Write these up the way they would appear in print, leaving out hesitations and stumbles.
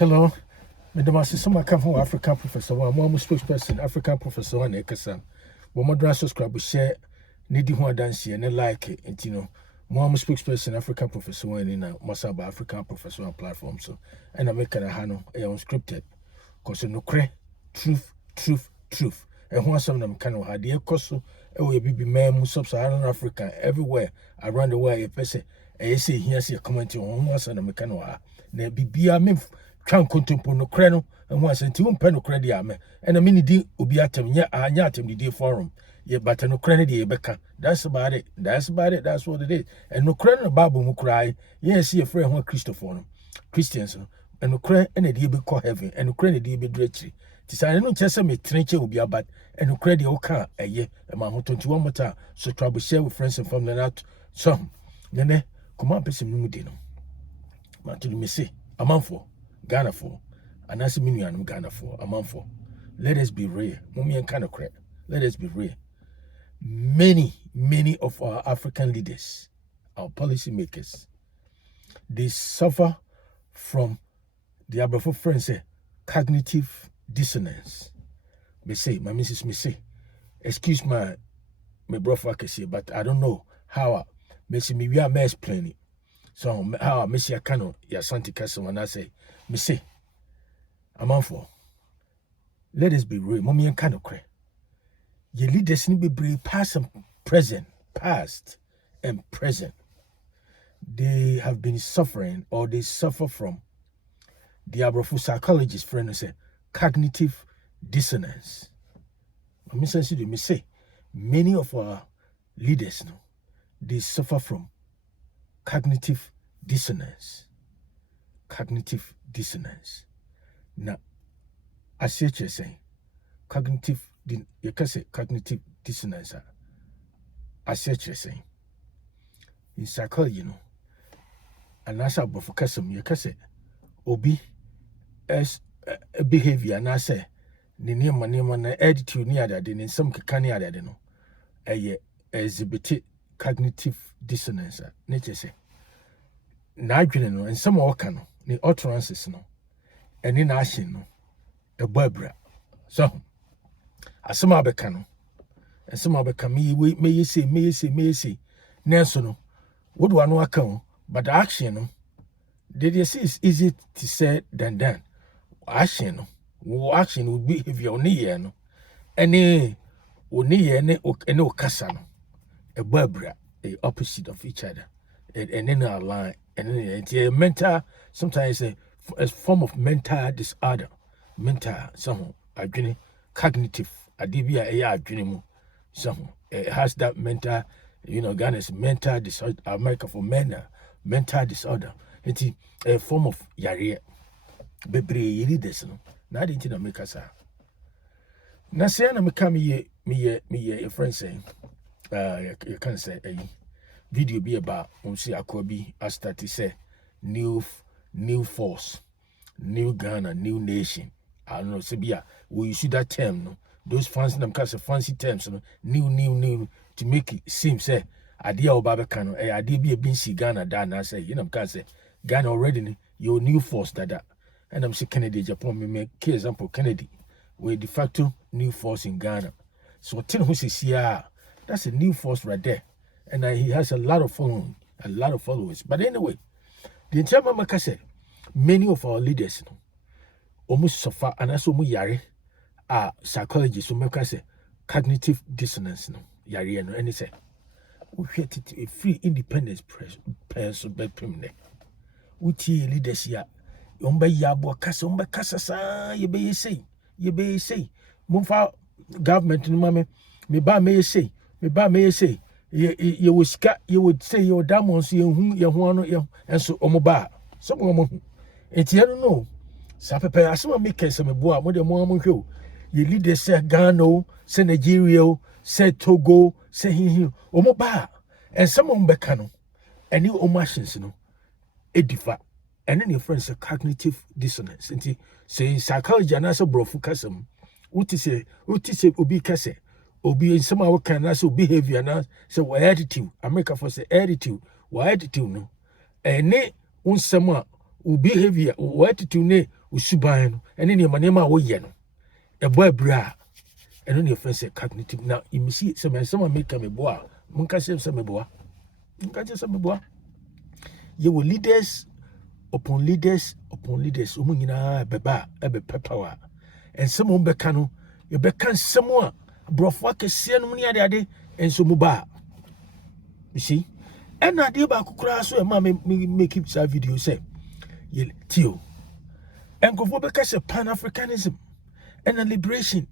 Hello, Madam Assistant, come from African professor. One more spokesperson, African professor, and Ekasan. One more dress subscribe, share, needy one dance and like it, and you know, more spokesperson, African professor, and in a Masaba African professor on platform. So, and I make a hano, unscripted. Because no cre, truth. And once some of them can have the ecoso, it will be man, sub-Saharan Africa, everywhere around the world. A person, I say, here's your comment on once and a mechano. Ne bibia me twan kontompo no kre no ho asenti wo mpa no kre de ame and a mini di obi atem nya anya atem di forum ye but no kre ne de beka. That's about it, that's what it is. And no kre no bible mu krai ye see a friend ho Christopher no Christians no and no kre ne de be call heaven and no kre ne de be drechi ti say no chese me trenche obi abat and no kre de o ka eye e ma ho 21 mota so trouble share with friends and family out some ne kuma pese mu di no. But to me say, a man for Ghana for, and as a minion Ghana for, a man for. Let us be real. Mummy and kind of crap. Let us be real. Many of our African leaders, our policymakers, they suffer from the Abrafo friends say cognitive dissonance. Me say, my missus me say, excuse my brother can say, but I don't know how me say me are explaining. So how Messi Kano ya Santi Castle when I say, me say, I'm on for. Let us be real, mommy and Kano cray. Ye leaders need to be past and present, past and present. They have been suffering or they suffer from the Abrafu psychologist friend who say cognitive dissonance. Me say, many of our leaders now, they suffer from cognitive dissonance. Now, I see what you're saying. You can say cognitive dissonance. I see what you're saying. In psychology, you know, and as I focus on you can say, obi as a behavior, and I say, the name and attitude near that, in some canny other, you know, a exhibit cognitive dissonance. Nature say, Nigerian no, and some worker no, the utterances no, and in action no, a barbara. So, as some abekano, and some abekami, we may you say, Nelson no, what one work on, but the action no, did you see it's easy to say than done. Action no, action would be if you're near no, any kasa no, a barbara, the opposite of each other. And then our line, and then it's a mental, sometimes a form of mental disorder. Mental, some are dreaming cognitive, a DBA dream, some it has that mental, you know, Ghana's mental disorder, America for men, mental disorder. It's a form of yari. Bebre, you need this, no? Now, didn't America, sir. Now, say, I'm coming me, a friend saying, you can't say, video be about see Akobi as start to say new force, new Ghana, new nation. I don't know, Sabia, will you see that term? No, those fancy them cast fancy terms, no, new to make it seem say idea of Babacano, idea be a bincy Ghana dan I say, you know, can say Ghana already your new force that. And I'm saying Kennedy, Japan, me make key example Kennedy, we de facto new force in Ghana. So tell who says yeah, that's a new force right there. And he has a lot of followers. But anyway, the entire Mama said, many of our leaders almost suffer, and also yare are psychologists who make us say cognitive dissonance. No, yare no, and they say, we get it a free independence person bedroom. We leaders here, umba yabo kasa sa, ye be say, Mumfa government no mame, me ba me say. You would say your diamonds, you and so omoba. Some woman, it's you don't know. Sapepe, as someone make some boa, more than one show. You lead the say Ghana, say Nigeria, say Togo, say here, omoba, and someone becano, and you omashins, you know, edifa, and then your friends say cognitive dissonance. And say psychology and also bro focus them. What is say, obi kase. Obi in some our can also behavior now say what attitude America for say attitude no and ne unsama wo behavior wo attitude ne wo suban no ene ne manema wo ye no ebo abra eno ne offense cognitive. Now you see some make me boa munka se me boa munka se me boa ye wo leaders upon leaders omo nyina beba ebe power and some beka no ye beka nsemo a brofo akese no ne ade enso mu ba. You see, and na dey ba kokura so e ma me keep that video say ye tio and go for beka say pan-africanism and a liberation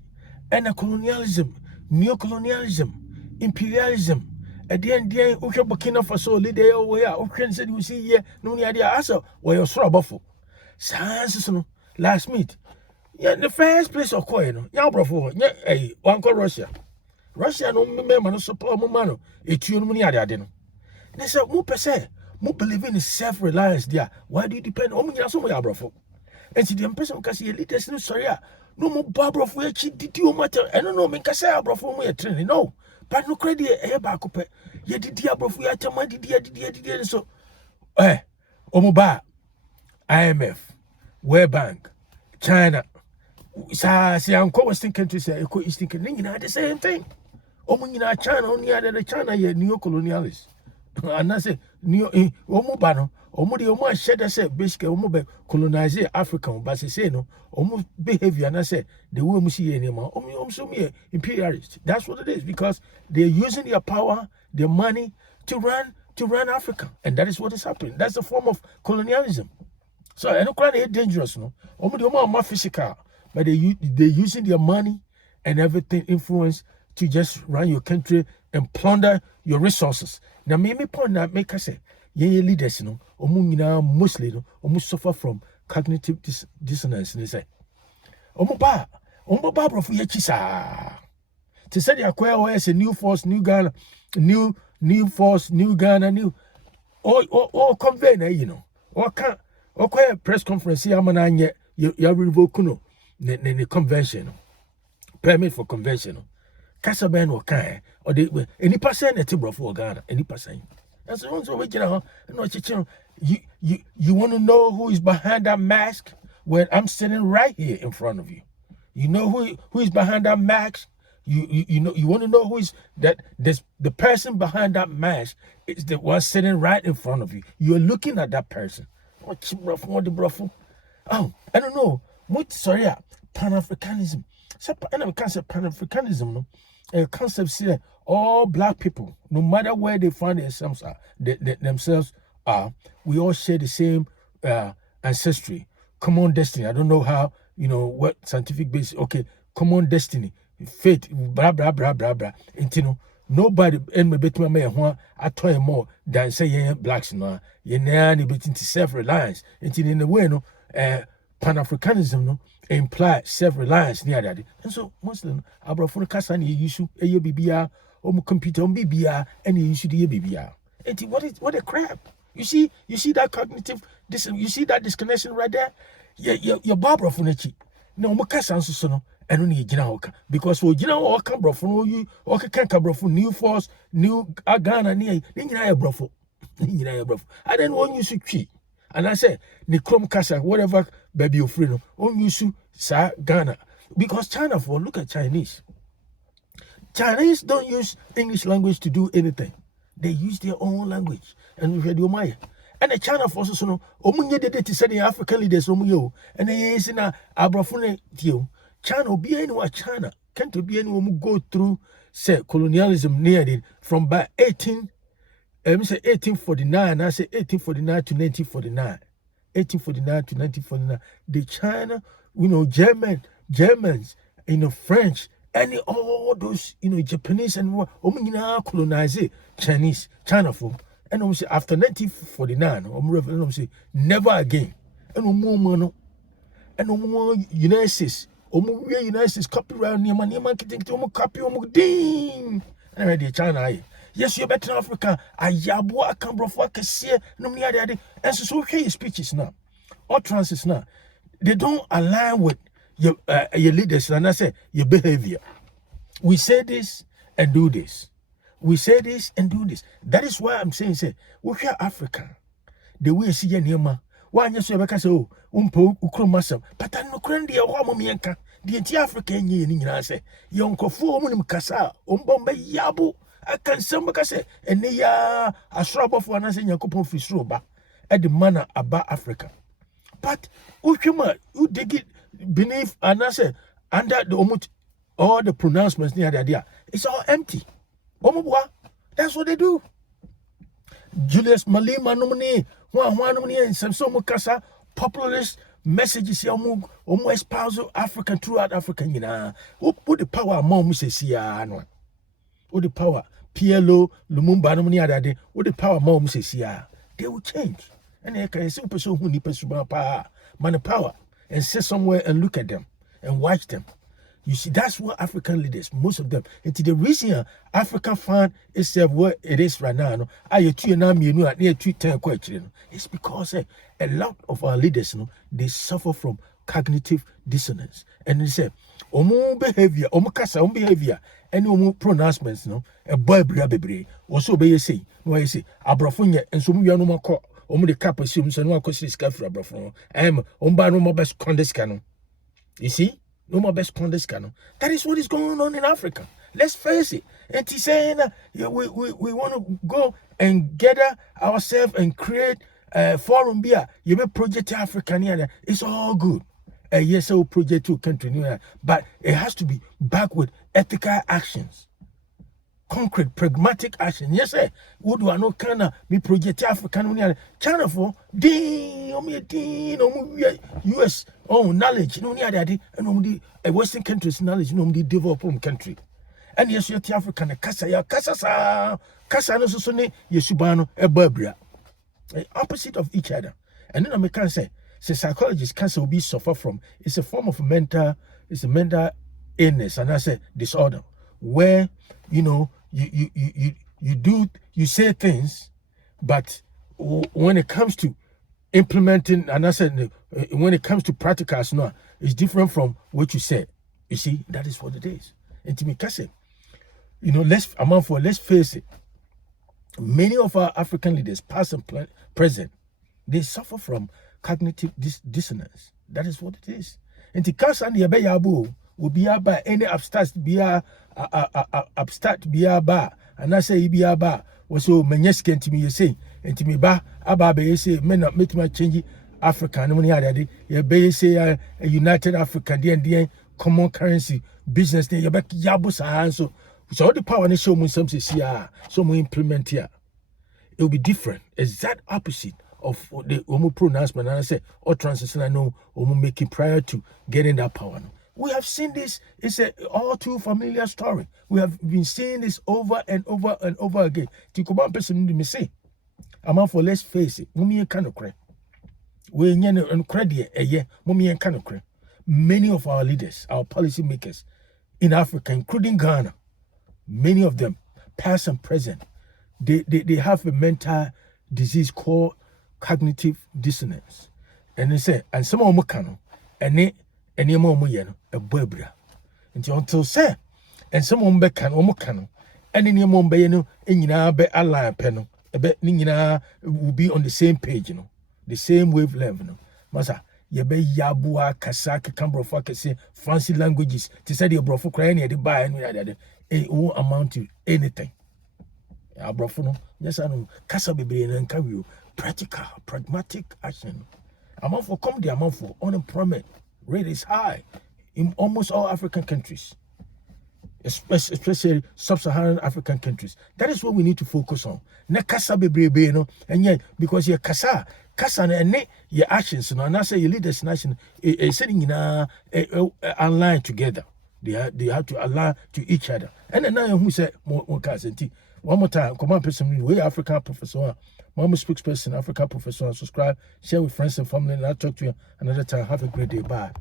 and a colonialism, neo-colonialism, imperialism. At the end, okay, Burkina Faso, leader, okay, said you see here, no idea, also, where you're so buffalo. Science, last meet. Yeah, the first place of coin, yeah, bro, yeah, hey, Uncle Russia. Russia, no member, no support, no, it's you, money, I didn't. They said, more per se, more believe in self-reliance there. Why do you depend on me, somewhere, bro? And see, the person can see a leader, no, sorry, no more Barbara for a cheat, did you matter? I don't know, make a say, bro, for me a training, no. But no credit, back up. Ye did the above, we are did so. Omoba, IMF, World Bank, China. See, Uncle was thinking to say, Eco is thinking, you know, the same thing. Omuna China, only other China, ye neo-colonialist. And I say, neo, Omobano. Omo shed say basically omo colonize Africa, but say no omo behavior and I say the way we see anymore omo imperialist. That's what it is, because they're using their power, their money to run Africa, and that is what is happening. That's a form of colonialism. So I don't quite dangerous, no. Omo more physical, but they're using their money and everything influence to just run your country and plunder your resources. Now me point that make I say ye leaders no omu nyina mostly no omu suffer from cognitive dissonance. They say omu ba bro for ye chisa to say the acquire as a new force, new Ghana, new force, new Ghana, new or convene, you know, or can't or press conference here man ya revoke no the convention permit for convention kasa ben or kan or the any person at bro for Ghana any person. And so you want to know who is behind that mask? Well, I'm sitting right here in front of you. You know who is behind that mask? You know, you want to know who is that? The person behind that mask is the one sitting right in front of you. You're looking at that person. What the oh, I don't know. Sorry, Pan-Africanism. So I can't say Pan-Africanism, no. A concept here, all black people, no matter where they find themselves are, we all share the same ancestry, common destiny. I don't know how, what scientific basis. Okay, common destiny, fate, blah blah blah blah blah. And nobody and me bet me I tell more than say blacks no. You know, into self-reliance. And in the way, Pan-Africanism no imply self-reliance near that. And so Muslim Abrafo kasa na issue eye bibia omu computer omu bibia and issue the bibia. And what a crap. You see that cognitive you see that disconnection right there? Your Barbara Funachi. No omu kasa nso so no eno na yigina hoka, because we gina ho ka brofo no you o ka brofo new force new Ghana ne nyina ya brofo. Nyina ya brofo. I don't want you to twi. And I say, the Chrome Kasa, whatever baby you're free, no, on you sa Ghana. Because China, look at Chinese. Chinese don't use English language to do anything. They use their own language. And we had your Maya. And the China forces, Omunye did to send the African leaders, Omuyo, and they is in a Abrafune Tio. China will be anywhere China. Can't be anyone go through, say, colonialism near it from by 1849, I say 1849 to 1949. 1849 to 1949. The China, Germans, French, and all those, Japanese and what, colonize Chinese, China for. And after 1949, say never again. And more, and more United States, United States copyright near my getting to copy ding. And I did China. Yes, you're better in Africa. Ayabu akambro for kese no me ade. And so your speeches now. Utterances now. They don't align with your leaders, and I say your behavior. We say this and do this. We say this and do this. That is why I'm saying, say, we are Africa. The way see your name, One yes, you say, oh, ukrumasam, but I no crandy a woman yanka, the anti African yin, I say, young Kofu, Kasa, Umbombe Yabu, I can some say, and they are a shrub of one as in your couple of fish roba at the manner about Africa. But Ukuma, you dig it beneath and I say, under the omut, all the pronouncements near the idea, it's all empty. Omubwa, that's what they do. Julius Malema nominee, one nominee, and some Mukasa, populist messages, omu espouse African throughout Africa, you know. Who put the power among Mrs. What the power, PLO, Lumumba nominee, that what the power among Mrs. They will change. And they can see person who need power, man power, and sit somewhere and look at them and watch them. You see, that's what African leaders, most of them. And to the reason Africa found itself where it is right now, it's because a lot of our leaders, they suffer from cognitive dissonance. And they say, behavior, behavior, any pronouncements, a boy baby, also be say, no, I say, Abrafunya, and so we are no more caught. The cap assumes and no question is for Abrafon. I am no more best condescano. You see? No more best condescano. That is what is going on in Africa. Let's face it. And he's saying we want to go and gather ourselves and create a forum beer. You may project Africa. It's all good. Yes, I will project to a country, but it has to be backed with ethical actions. Concrete, pragmatic action. Yes, sir. Would do no kind be project African China for US knowledge, no near daddy, and a Western country's knowledge, no developed country. And yes, you're African, Casa no Sone, Yesubano, a Berbria. Opposite of each other. And then I can say psychologists cancer will be suffer from. It's a form of mental illness, and I say disorder, where you say things, but when it comes to implementing, and I said when it comes to practicals, no, it's different from what you said. You see, that is what it is. And to me, let's face it. Many of our African leaders, past and present, they suffer from cognitive dissonance. That is what it is. And to cast on the Abayabu will be by any abstract be abstract be bar, and I say be bar was so menyesken to me, you say, and to me ba ababe say men not make my change Africa no money other you be say a united Africa the common currency business you back yabusa so all the power and show me some say so we implement here. It will be different, exact opposite of the pronouncement, and I say or transition I know making prior to getting that power. We have seen this. It's a all too familiar story. We have been seeing this over and over and over again. Tikuban person me say, I'm for let's face it. Mummy and canocre. We and credit a year. Mummy and canocre. Many of our leaders, our policy makers in Africa, including Ghana, many of them, past and present, they have a mental disease called cognitive dissonance. And they say, and some of them can, and any more a Berbria. Until say, and some can and any more bayano, and be ally panel, a bet Nina will be on the same page, the same wavelength. Masa, ye be Yabua, Kasaka, Cambro, say fancy languages, to say your brofo crying at the buy and it won't amount to anything. Our brofono, yes, I know, Casa baby and carry practical, pragmatic action. Amount for comedy, amount for unemployment rate is high in almost all African countries, especially sub-Saharan African countries. That is what we need to focus on. Ne kasa bebrebe and yet because your kasa and your actions, and I say your leaders nation is sitting in align together. They have to align to each other. And then now who said more cousin one more time, come on, person, we African professor, Mama spokesperson, African professor, subscribe, share with friends and family, and I'll talk to you another time. Have a great day. Bye.